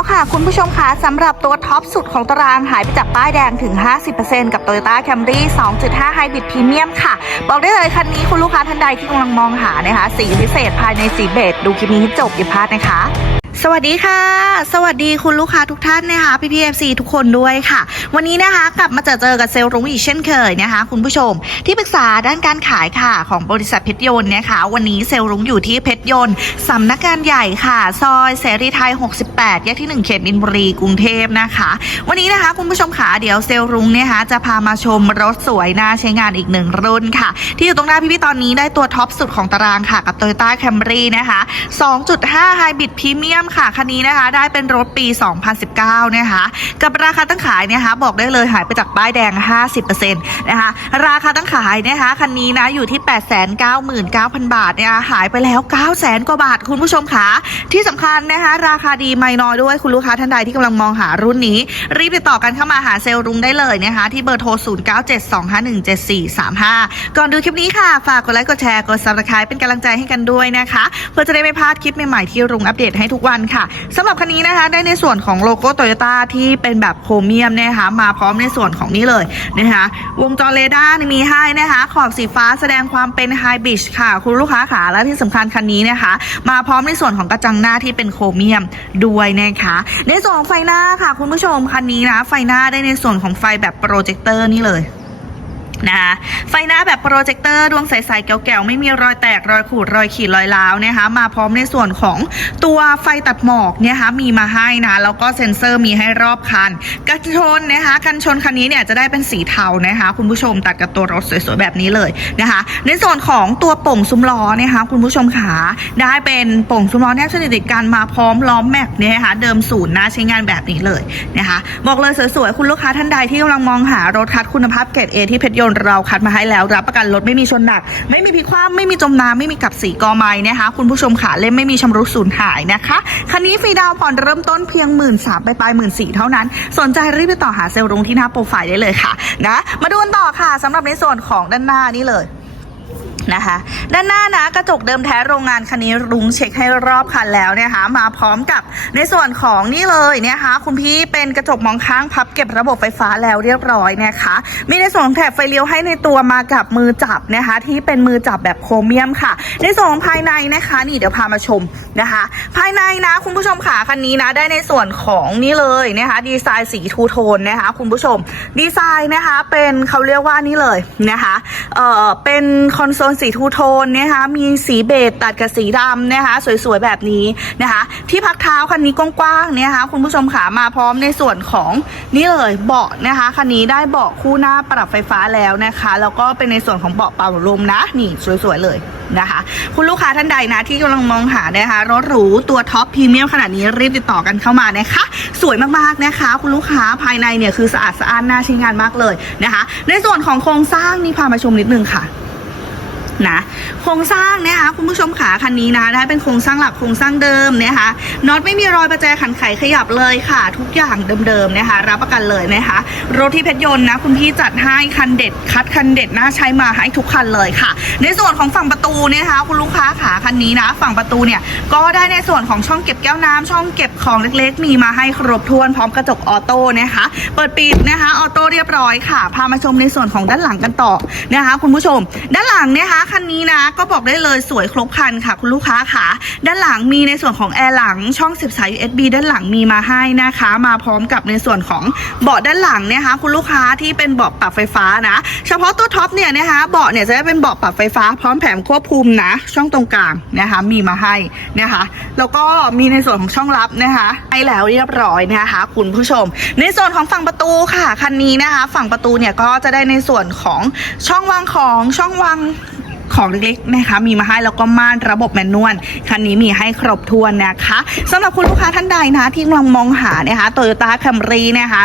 แล้วค่ะ คุณผู้ชมคะสำหรับตัวท็อปสุดของตารางหายไปจากป้ายแดงถึง 50%กับ Toyota Camry 2.5 Hybrid Premium ค่ะ บอกได้เลยคันนี้คุณลูกค้าท่านใดที่กำลังมองหานะคะ สีพิเศษภายในสีเบจดูคลิปนี้ให้จบอย่าพลาดนะคะ สวัสดีค่ะ สวัสดีคุณลูกค้าทุกท่านนะคะพี่พีเอฟซีทุกคนด้วยค่ะ วันนี้นะคะกลับมาเจอเจอกับเซลล์รุ้งอีกเช่นเคยนะคะ คุณผู้ชมที่ปรึกษาด้านการขายค่ะของบริษัทเพชรยนต์นะคะวันนี้เซลล์รุ้งอยู่ที่เพชรยนต์สำนักงานใหญ่ค่ะ ซอยเสรีไทย 68 แยกที่ 1 เขตมินบุรีกรุงเทพนะคะ วันนี้นะคะคุณผู้ชมขาเดี๋ยวเซลล์รุ้งเนะคะจะพามาชมรถสวยน่าใช้งานอีกหนึ่งรุ่นค่ะ ที่อยู่ตรงหน้าพี่พี่ๆตอนนี้ได้ตัวท็อปสุดของตารางค่ะกับ Toyota Camry นะคะ2.5 Hybrid Premium ค่ะคันนี้นะคะ ได้เป็นรถปี 2019 นะคะ กับราคาตั้งขายนะคะ บอกได้เลยหายไปจากป้ายแดง 50%นะคะ ราคาตั้งขายนะคะ คันนี้นะอยู่ที่ 899,000 บาทเนะคะหายไปแล้ว 900,000 กว่าบาทคุณผู้ชมคะที่สำคัญนะคะ ราคาดีไม่น้อยด้วยคุณลูกค้าท่านใดที่กำลังมองหารุ่นนี้ รีบติดต่อกันเข้ามาหาเซลล์รุงได้เลยนะคะ ที่เบอร์โทร 0972517435 ก่อนดูคลิปนี้ค่ะ ฝากกดไลค์กดแชร์กด subscribe เป็นกำลังใจให้กันด้วยนะคะ เพื่อจะได้ไม่พลาดคลิปใหม่ๆที่รุงอัปเดตให้ทุกวันค่ะสำหรับคันนี้นะคะ ได้ในส่วนของโลโก้โตโยต้าที่เป็นแบบโครเมียมนะคะมาพร้อมในส่วนของนี้เลยนะคะวงจรเรดาร์มีให้นะคะขอบสีฟ้าแสดงความเป็นไฮบริดค่ะ คุณลูกค้าขาและที่สำคัญคันนี้นะคะ มาพร้อมในส่วนของกระจังหน้าที่เป็นโครเมียมด้วยนะคะในส่วนของไฟหน้าค่ะ คุณผู้ชมคันนี้นะไฟหน้าได้ในส่วนของไฟแบบโปรเจคเตอร์นี่เลย นะคะไฟหน้าแบบโปรเจคเตอร์ดวงใสๆแก๋วๆไม่มีรอยแตกรอยขูดรอยขีดรอยร้าวนะคะมาพร้อมในส่วนของตัวไฟตัดหมอกเนี่ยคะมีมาให้นะแล้วก็เซ็นเซอร์มีให้รอบคันกันชนนะคะกันชนคันนี้เนี่ยจะได้เป็นสีเทานะคะ คุณผู้ชมตัดกับตัวรถสวยๆแบบนี้เลยนะคะ ในส่วนของตัวโป่งซุ้มล้อนะคะคุณผู้ชมขาได้เป็นโป่งซุ้มล้อแนบสนิทติดกันมาพร้อมล้อมแม็กเนี่ยนะคะเดิมศูนย์นะใช้งานแบบนี้เลยนะคะ บอกเลยสวยๆคุณลูกค้าท่านใดที่กำลังมองหารถคัดคุณภาพเกรดเอที่เพชรยนต์เราคัดมาให้แล้ว รับประกันรถไม่มีชนหนัก ไม่มีพิกความไม่มีจมน้ำไม่มีกับสีกอไม้นะคะ คุณผู้ชมขาเล่มไม่มีชำรุดสูญหายนะคะคันนี้ฟรีดาวผ่อนเริ่มต้นเพียงหมื่นสามไปปลายหมื่นสี่เท่านั้น สนใจรีบไปต่อหาเซลล์รุงที่หน้าโปรไฟล์ได้เลยค่ะนะมาดูกันต่อค่ะสำหรับในส่วนของด้านหน้านี่เลย นะคะ ด้านหน้านะกระจกเดิมแท้โรงงานคันนี้รุ้งเช็คให้รอบคันแล้วเนะคะมาพร้อมกับในส่วนของนี่เลยนะคะ คุณพี่เป็นกระจกมองข้างพับเก็บระบบไฟฟ้าแล้วเรียบร้อยนะคะ มีในส่วนของแถบไฟเลี้ยวให้ในตัวมากับมือจับนะคะ ที่เป็นมือจับแบบโครเมียมค่ะ ในส่วนของภายในนะคะนี่เดี๋ยวพามาชมนะคะ ภายในนะคุณผู้ชมค่ะคันนี้นะได้ในส่วนของนี่เลยนะคะดีไซน์สีทูโทนนะคะ คุณผู้ชมดีไซน์นะคะเป็นเขาเรียกว่านี่เลยนะคะเอ่อเป็นคอนโซลสีทูโทนนะคะมีสีเบจตัดกับสีดำนะคะสวยๆแบบนี้นะคะ ที่พักเท้าคันนี้กว้างๆนะคะคุณผู้ชมขามาพร้อมในส่วนของนี่เลยเบาะนะคะคันนี้ได้เบาะคู่หน้าปรับไฟฟ้าแล้วนะคะ แล้วก็เป็นในส่วนของเบาะเป่าลมนะนี่สวยๆเลยนะคะคุณลูกค้าท่านใดนะที่กำลังมองหานะคะรถหรูตัวท็อปพรีเมียมขนาดนี้รีบติดต่อกันเข้ามานะคะ สวยมากๆนะคะ คุณลูกค้าภายในเนี่ยคือสะอาดสะอ้านน่าใช้งานมากเลยนะคะ ในส่วนของโครงสร้างนี่พามาชมนิดนึงค่ะ นะโครงสร้างนะคะคุณผู้ชมขาคันนี้นะได้เป็นโครงสร้างหลักโครงสร้างเดิมนะคะน็อตไม่มีรอยประแจขันไขขยับเลยค่ะ ทุกอย่างเดิมๆนะคะ รับประกันเลยนะคะรถที่เพชรยนต์นะคุณพี่จัดให้คันเด็ดคัดคันเด็ดน่าใช้มาให้ทุกคันเลยค่ะ ในส่วนของฝั่งประตูเนะคะคุณลูกค้าขาคันนี้นะ ฝั่งประตูเนี่ยก็ได้ในส่วนของช่องเก็บแก้วน้ำช่องเก็บของเล็กๆ มีมาให้ครบถ้วนพร้อมกระจกออโต้นะคะ เปิดปิดนะคะออโต้เรียบร้อยค่ะ พามาชมในส่วนของด้านหลังกันต่อนะคะ คุณผู้ชม ด้านหลังนะคะคันนี้นะก็บอกได้เลยสวยครบคันค่ะ คุณลูกค้าค่ะ ด้านหลังมีในส่วนของแอร์หลังช่องเสียบสาย USB ด้านหลังมีมาให้นะคะ มาพร้อมกับในส่วนของเบาะด้านหลังนะคะ คุณลูกค้าที่เป็นเบาะปรับไฟฟ้านะ เฉพาะตัวท็อปเนี่ยนะคะเบาะเนี่ยจะได้เป็นเบาะปรับไฟฟ้าพร้อมแผงควบคุมนะ ช่องตรงกลางนะคะ มีมาให้นะคะ แล้วก็มีในส่วนของช่องลับนะคะให้แล้วเรียบร้อยนะคะ คุณผู้ชม ในส่วนของฝั่งประตูค่ะคันนี้นะคะ ฝั่งประตูเนี่ยก็จะได้ในส่วนของช่องวางของช่องวาง ของเล็กๆนะคะ มีมาให้แล้วก็ม่านระบบแมนนวลคันนี้มีให้ครบถ้วนนะคะสำหรับคุณลูกค้าท่านใดนะที่กำลังมองหานะคะโตโยต้าแคมรีนะคะ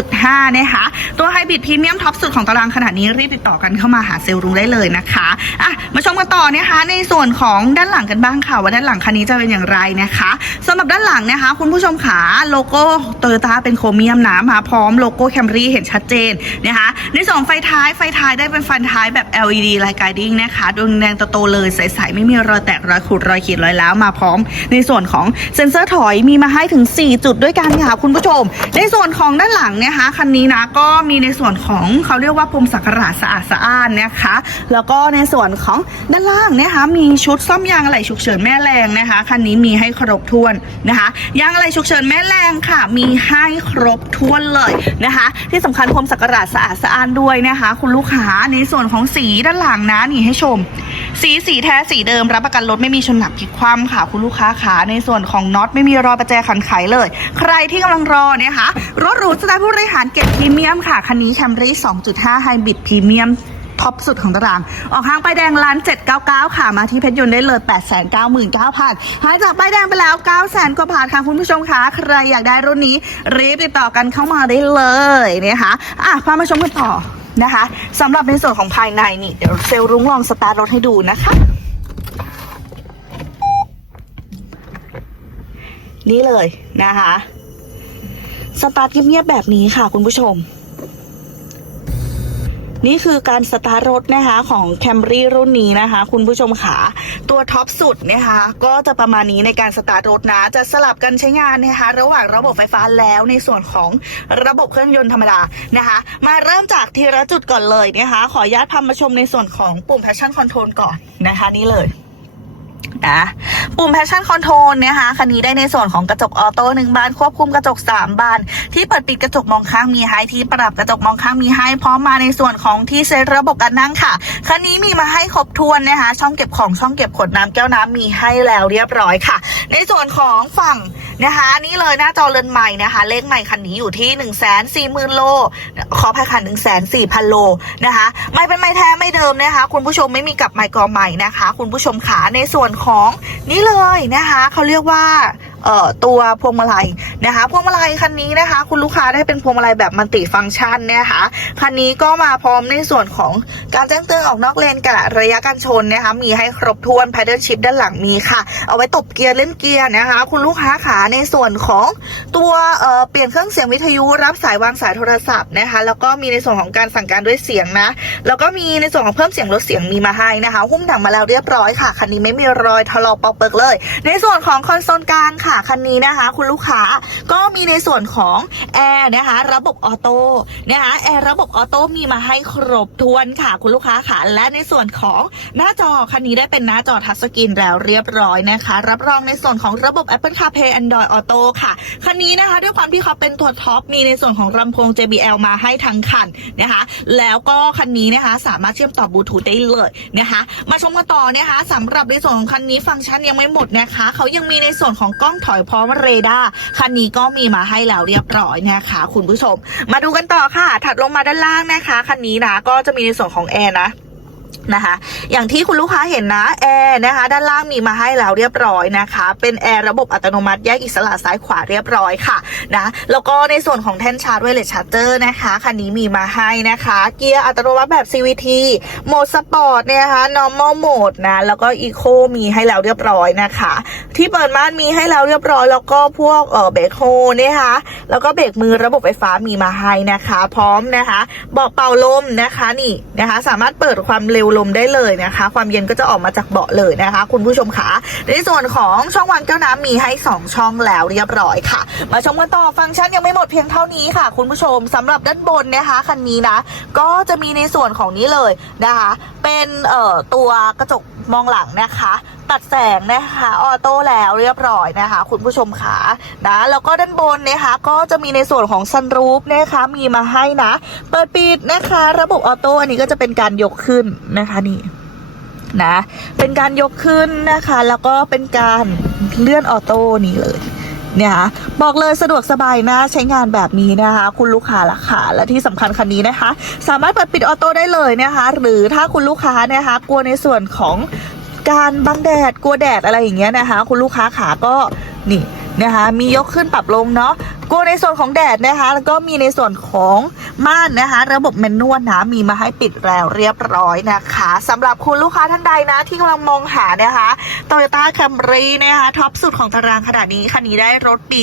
2.5 นะคะ ตัวไฮบริดพรีเมียมท็อปสุดของตารางขนาดนี้รีบติดต่อกันเข้ามาหาเซลล์รุงได้เลยนะคะอะมาชมกันต่อนะคะ ในส่วนของด้านหลังกันบ้างค่ะว่าด้านหลังคันนี้จะเป็นอย่างไรนะคะสำหรับด้านหลังนะคะ คุณผู้ชมขาโลโก้โตโยต้าเป็นโครเมียมนะมาพร้อมโลโก้แคมรีเห็นชัดเจนนะคะในส่วนไฟท้ายไฟท้ายได้เป็นไฟท้ายแบบ LED Light Guiding นะคะนะคะดวงแดงโตๆเลยใสๆไม่มีรอยแตกรอยขูดรอยขีดรอยแล้วมาพร้อม ในส่วนของเซ็นเซอร์ถอยมีมาให้ถึง 4 จุดด้วยกันค่ะคุณผู้ชม ในส่วนของด้านหลังนะคะคันนี้นะก็มีในส่วนของเขาเรียกว่าพรมสักการะสะอาดสะอ้านนะคะ แล้วก็ในส่วนของด้านล่างนะคะมีชุดซ่อมยางอะไหล่ฉุกเฉินแม่แรงนะคะคันนี้มีให้ครบถ้วนนะคะยางอะไหล่ฉุกเฉินแม่แรงค่ะ มีให้ครบถ้วนเลยนะคะ ที่สำคัญพรมสักการะสะอาดสะอ้านด้วยนะคะ คุณลูกค้าในส่วนของสีด้านหลังนะนี่ให้ชมสีสีแท้สีเดิมรับประกันรถไม่มีชนหนักพลิกคว่ำค่ะคุณลูกค้าขาในส่วนของน็อตไม่มีรอยประแจขันไขเลย ใครที่กำลังรอเนี่ยค่ะรถหรูสไตล์ผู้บริหารเก็บพรีเมียมค่ะคันนี้แคมรี่2.5ไฮบริดพรีเมียมท็อปสุดของตาราง ออกห้างป้ายแดงร้าน 799 ค่ะ มาที่เพชรยนต์ได้เลย 899,000หายจากป้ายแดงไปแล้ว 900,000กว่าบาทค่ะคุณผู้ชมคะ ใครอยากได้รุ่นนี้ รีบติดต่อกันเข้ามาได้เลยนะคะอะพามาชมกันต่อ นะคะสำหรับในส่วนของภายในนี่เดี๋ยวเซลล์รุ้งลองสตาร์ทรถให้ดูนะคะนี่เลยนะคะ สตาร์ทเงียบๆแบบนี้ค่ะคุณผู้ชม นี่คือการสตาร์ทรถนะคะของแคมรี่รุ่นนี้นะคะ คุณผู้ชมขาตัวท็อปสุดนะคะก็จะประมาณนี้ในการสตาร์ทรถนะ จะสลับกันใช้งานนะคะ ระหว่างระบบไฟฟ้าแล้วในส่วนของระบบเครื่องยนต์ธรรมดานะคะ มาเริ่มจากทีละจุดก่อนเลยนะคะ ขออนุญาตพามาชมในส่วนของปุ่ม Passion Control ก่อนนะคะ นี่เลย นะปุ่ม Passion Control นะคะคันนี้ได้ในส่วนของกระจกออโต้หนึ่งบาน ควบคุมกระจก 3 บาน ที่เปิดปิดกระจกมองข้างมีให้ที่ปรับกระจกมองข้างมีให้พร้อมมาในส่วนของที่เซตระบบการนั่งค่ะ คันนี้มีมาให้ครบถ้วนนะคะ ช่องเก็บของช่องเก็บขวดน้ำแก้วน้ำมีให้แล้วเรียบร้อยค่ะ ในส่วนของฝั่งนะคะนี่เลยหน้าจอเรือนใหม่นะคะ เลขใหม่คันนี้อยู่ที่1 4 0 0 0 0โลขออภัยค่ะ1 4 0 0 0โลนะคะ ไม่เป็นไม่แท้ไม่เดิมนะคะ คุณผู้ชมไม่มีกับไมค์กอใหม่นะคะ คุณผู้ชมขาในส่วนของนี่เลยนะคะเขาเรียกว่า เอ่อตัวพวงมาลัยนะคะพวงมาลัยคันนี้นะคะ คุณลูกค้าได้เป็นพวงมาลัยแบบมัลติฟังก์ชันนะคะคันนี้ก็มาพร้อมในส่วนของการแจ้งเตือนออกนอกเลนกับระยะการชนนะคะมีให้ครบถ้วน paddle shift ด้านหลังมีค่ะ เอาไว้ตบเกียร์เล่นเกียร์นะคะ คุณลูกค้าขาในส่วนของตัวเอ่อเปลี่ยนเครื่องเสียงวิทยุรับสายวางสายโทรศัพท์นะคะ แล้วก็มีในส่วนของการสั่งการด้วยเสียงนะ แล้วก็มีในส่วนของเพิ่มเสียงลดเสียงมีมาให้นะคะ หุ้มหนังมาแล้วเรียบร้อยค่ะคันนี้ไม่มีรอยทะลอกปอกเปิกเลย ในส่วนของคอนโซลกลางค่ะคันนี้นะคะ คุณลูกค้าก็มีในส่วนของแอร์นะคะ ระบบออโต้นะคะแอร์ระบบออโต้มีมาให้ครบถ้วนค่ะ คุณลูกค้าค่ะ และในส่วนของหน้าจอคันนี้ได้เป็นหน้าจอทัชสกรีนแล้วเรียบร้อยนะคะ รับรองในส่วนของระบบ Apple CarPlay Android Auto ค่ะ คันนี้นะคะ ด้วยความที่เขาเป็นตัวท็อปมีในส่วนของลำโพง JBL มาให้ทั้งคันนะคะ แล้วก็คันนี้นะคะสามารถเชื่อมต่อบลูทูธได้เลยนะคะ มาชมกันต่อนะคะสำหรับในส่วนของคันนี้ฟังก์ชันยังไม่หมดนะคะ เขายังมีในส่วนของกล้องถอยพร้อมเรดาร์คันนี้ก็มีมาให้แล้วเรียบร้อยนะคะคุณผู้ชม มาดูกันต่อค่ะ ถัดลงมาด้านล่างนะคะ คันนี้นะก็จะมีในส่วนของแอร์นะ นะคะอย่างที่คุณลูกค้าเห็นนะแอร์นะคะด้านล่างมีมาให้แล้วเรียบร้อยนะคะ เป็นแอร์ระบบอัตโนมัติแยกอิสระซ้ายขวาเรียบร้อยค่ะนะแล้วก็ในส่วนของแท่นชาร์จไวเลสชาร์เจอร์นะคะคันนี้มีมาให้นะคะ เกียร์อัตโนมัติแบบ CVT โหมดสปอร์ตเนี่ยนะคะ normal mode นะแล้วก็ eco มีให้แล้วเรียบร้อยนะคะ ที่เปิดม่านมีให้แล้วเรียบร้อย แล้วก็พวกเออเบรกโฮเนี่ยค่ะแล้วก็เบรกมือระบบไฟฟ้ามีมาให้นะคะ พร้อมนะคะเบาะเป่าลมนะคะนี่นะคะ สามารถเปิดความเร็วลลมได้เลยนะคะ ความเย็นก็จะออกมาจากเบาะเลยนะคะ คุณผู้ชมคะในส่วนของช่องวางแก้วน้ำมีให้ 2 ช่องแล้วเรียบร้อยค่ะ มาชมกันต่อฟังก์ชันยังไม่หมดเพียงเท่านี้ค่ะ คุณผู้ชมสำหรับด้านบนนะคะคันนี้นะ ก็จะมีในส่วนของนี้เลยนะคะ เป็นเอ่อตัวกระจกมองหลังนะคะ ตัดแสงนะคะออโต้แล้วเรียบร้อยนะคะ คุณผู้ชมขานะแล้วก็ด้านบนนะคะก็จะมีในส่วนของซันรูฟนะคะมีมาให้นะ เปิดปิดนะคะ ระบบออโต้อันนี้ก็จะเป็นการยกขึ้นนะคะนี่นะเป็นการยกขึ้นนะคะ แล้วก็เป็นการเลื่อนออโต้นี่เลยเนี่ยค่ะบอกเลยสะดวกสบายนะใช้งานแบบนี้นะคะ คุณลูกค้าละค่ะและที่สำคัญคันนี้นะคะ สามารถเปิดปิดออโต้ได้เลยนะคะ หรือถ้าคุณลูกค้านะคะ กลัวในส่วนของ การบังแดดกลัวแดดอะไรอย่างเงี้ยนะคะ คุณลูกค้าขาก็นี่นะคะมียกขึ้นปรับลงเนาะ กลัวในส่วนของแดดนะคะ แล้วก็มีในส่วนของม่านนะคะ ระบบแมนนวลนะมีมาให้ปิดแล้วเรียบร้อยนะคะสำหรับคุณลูกค้าท่านใดนะ ที่กำลังมองหานะคะ Toyota Camry นะคะท็อปสุดของตารางขนาดนี้คันนี้ได้รถปี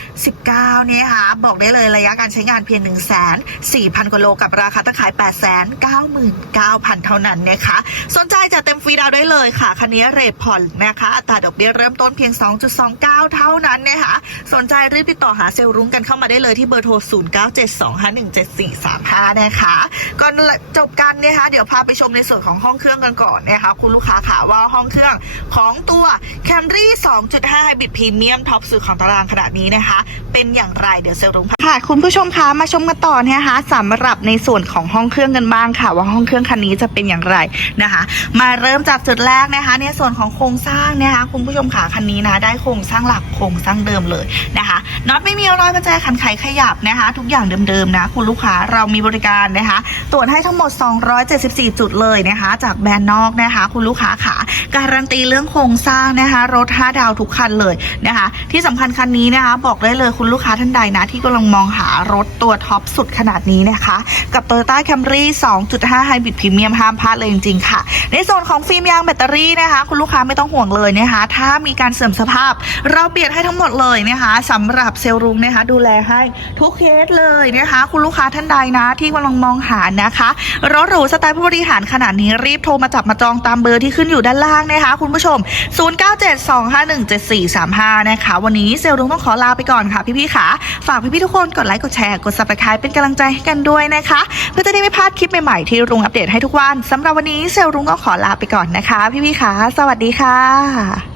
2019เนี่ยค่ะบอกได้เลยระยะการใช้งานเพียง 1 4 0 0 0 0กว่าโลกับราคาตั้งขาย 8 9 9 0 0 0 เท่านั้นนะคะ สนใจจัดเต็มฟรีดาวได้เลยค่ะ คันนี้เรทผ่อนนะคะ อัตราดอกเบี้ยเริ่มต้นเพียง 2.29 เท่านั้นนะคะ สนใจรีบติดต่อหาเซลล์รุ้งกันเข้ามาได้เลยที่เบอร์โทร 0972517435 นะคะ ก่อนจบกันนะคะ เดี๋ยวพาไปชมในส่วนของห้องเครื่องกันก่อนนะคะ คุณลูกค้าค่ะว่าห้องเครื่องของตัว Camry 2.5 Hybrid Premium ท็อปสุดของตารางขนาดนี้นะคะ เป็นอย่างไรเดี๋ยวเซลล์รุ้งพาค่ะ คุณผู้ชมคะมาชมกันต่อนะคะสำหรับในส่วนของห้องเครื่องกันบ้างค่ะ ว่าห้องเครื่องคันนี้จะเป็นอย่างไรนะคะ มาเริ่มจากจุดแรกนะคะ ในส่วนของโครงสร้างนะคะ คุณผู้ชมค่ะคันนี้นะได้โครงสร้างหลักโครงสร้างเดิมเลยนะคะน็อตไม่มีรอยประแจขันไขขยับนะคะ ทุกอย่างเดิมๆนะคุณลูกค้าเรามีบริการนะคะ ตรวจให้ทั้งหมด 274 จุดเลยนะคะ จากแบรนด์นอกนะคะ คุณลูกค้าค่ะการันตีเรื่องโครงสร้างนะคะ รถ 5 ดาวทุกคันเลยนะคะ ที่สำคัญคันนี้นะคะ บอกได้เลยคุณลูกค้าท่านใดนะ ที่กำลังมองหารถตัวท็อปสุดขนาดนี้นะคะ กับ Toyota Camry 2.5 Hybrid Premium ห้ามพลาดเลยจริงๆค่ะ ในส่วนของฟิล์มยางแบตเตอรี่นะคะ คุณลูกค้าไม่ต้องห่วงเลยนะคะ ถ้ามีการเสื่อมสภาพ เราเปลี่ยนให้ทั้งหมดเลยนะคะสำหรับเซลล์รุงนะคะ ดูแลให้ทุกเคสเลยนะคะ คุณลูกค้าท่านใดนะที่กำลังมองหานะคะรถหรูสไตล์ผู้บริหารขนาดนี้รีบโทรมาจับมาจองตามเบอร์ที่ขึ้นอยู่ด้านล่างนะคะ คุณผู้ชม 0972517435 นะคะ วันนี้เซลล์รุงต้องขอลาไปก่อนค่ะพี่ๆค่ะ ฝากพี่ๆทุกคนกดไลค์กดแชร์กด subscribe เป็นกำลังใจให้กันด้วยนะคะเพื่อจะได้ไม่พลาดคลิปใหม่ๆที่รุงอัปเดตให้ทุกวันสำหรับวันนี้เซลล์รุงก็ขอลาไปก่อนนะคะ พี่ๆค่ะ สวัสดีค่ะ